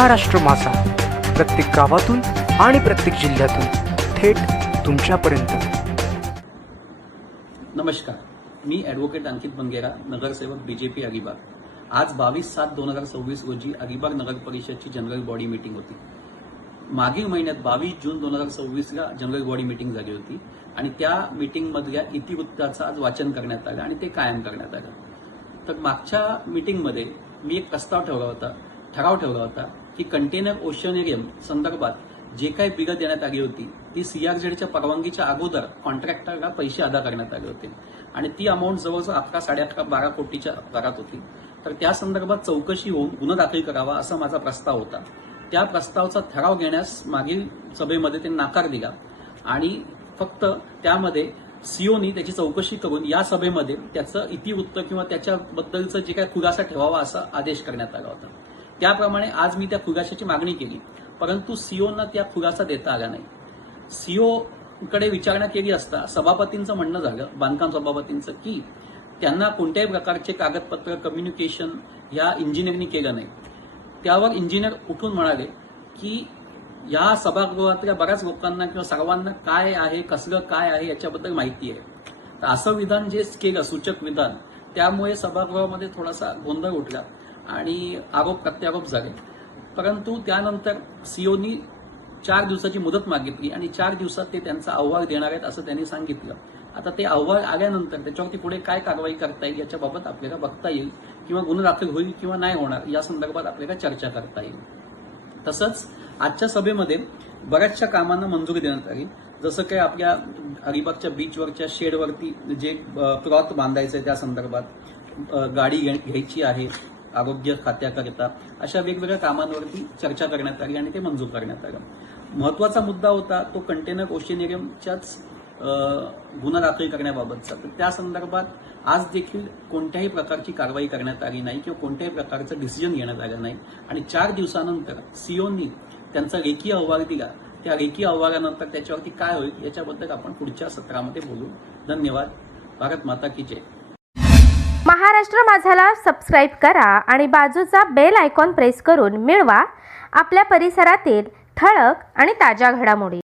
महाराष्ट्र माझा, प्रत्येक गावातून आणि प्रत्येक जिल्ह्यातून थेट तुमच्यापर्यंत। नमस्कार, मी ॲडव्होकेट अंकित बंगेरा, नगरसेवक बीजेपी अलिबाग। आज 22/7/2026 रोजी अलिबाग नगर परिषदची जनरल बॉडी मीटिंग होती। मागील महिन्यात 22 जून 2026ला जनरल बॉडी मीटिंग झाली होती आणि त्या मीटिंगमधल्या इतिवृत्ताचं आज वाचन करण्यात आलं आणि ते कायम करण्यात आलं। तर मागच्या मीटिंगमध्ये मी एक ठराव ठेवला होता की कंटेनर ओशनियरियम संदर्भात जे काही बिलं देण्यात आली होती ती CRZच्या परवानगीच्या अगोदर कॉन्ट्रॅक्टरला पैसे अदा करण्यात आले होते आणि ती अमाऊंट जवळजवळ 11-11.5-12 कोटीच्या घरात होती। तर त्या संदर्भात चौकशी होऊन गुन्हा दाखल करावा असा माझा प्रस्ताव होता। त्या प्रस्तावाचा ठराव घेण्यास मागील सभेमध्ये त्यांनी नकार दिला आणि फक्त त्यामध्ये सीओनी त्याची चौकशी करून या सभेमध्ये त्याचं इतिवृत्त किंवा त्याच्याबद्दलचं जे काही खुलासा ठेवावा असा आदेश करण्यात आला होता। त्याप्रमाणे आज मी त्या खुलाशाची मागणी केली, परंतु सीओना त्या खुलासा देता आला नाही। सीओकडे विचारणा केली असता सभापतींचं म्हणणं झालं, बांधकाम सभापतींचं, की त्यांना कोणत्याही प्रकारचे कागदपत्र कम्युनिकेशन या इंजिनियरनी केलं नाही। त्यावर इंजिनियर उठून म्हणाले की या सभागृहातल्या बऱ्याच लोकांना किंवा सर्वांना काय आहे, कसलं काय आहे याच्याबद्दल माहिती आहे। तर असं विधान जे केलं, सूचक विधान, त्यामुळे सभागृहामध्ये थोडासा गोंधळ उठला आणि आरोप प्रत्यारोप झाले। परंतु त्यानंतर सीओनी 4 दिवसाची मुदत मागितली आणि 4 दिवसात ते त्यांचा अहवाल देणार आहेत असं त्यांनी सांगितलं। आता ते अहवाल आल्यानंतर त्याच्यावरती पुढे काय कारवाई करता येईल याच्याबाबत आपल्याला बघता येईल किंवा गुन्हा दाखल होईल किंवा नाही होणार या संदर्भात आपल्याला चर्चा करता येईल। तसंच आजच्या सभेमध्ये बऱ्याचशा कामांना मंजुरी देण्यात आली, जसं काही आपल्या अलिबागच्या बीचवरच्या शेडवरती जे क्लॉथ बांधायचं आहे त्या संदर्भात, गाडी घ्यायची आहे आरोग्य खात्याकरिता, अशा वेगवेगळ्या कामांवरती चर्चा करण्यात आली आणि ते मंजूर करण्यात आलं। महत्वाचा मुद्दा होता तो कंटेनर ओशनियरियमच्याच गुन्हा दाखल करण्याबाबतचा। तर त्या संदर्भात आज देखील कोणत्याही प्रकारची कारवाई करण्यात आली नाही किंवा कोणत्याही प्रकारचं डिसिजन घेण्यात आलं नाही आणि 4 दिवसानंतर सीओनी त्यांचा लेखी अहवाल दिला। त्या लेखी अहवालानंतर त्याच्यावरती काय होईल याच्याबद्दल आपण पुढच्या सत्रामध्ये बोलू। धन्यवाद। भारत माता की जय। महाराष्ट्र माझाला सबस्क्राईब करा आणि बाजूचा बेल आयकॉन प्रेस करून मिळवा आपल्या परिसरातील ठळक आणि ताज्या घडामोडी।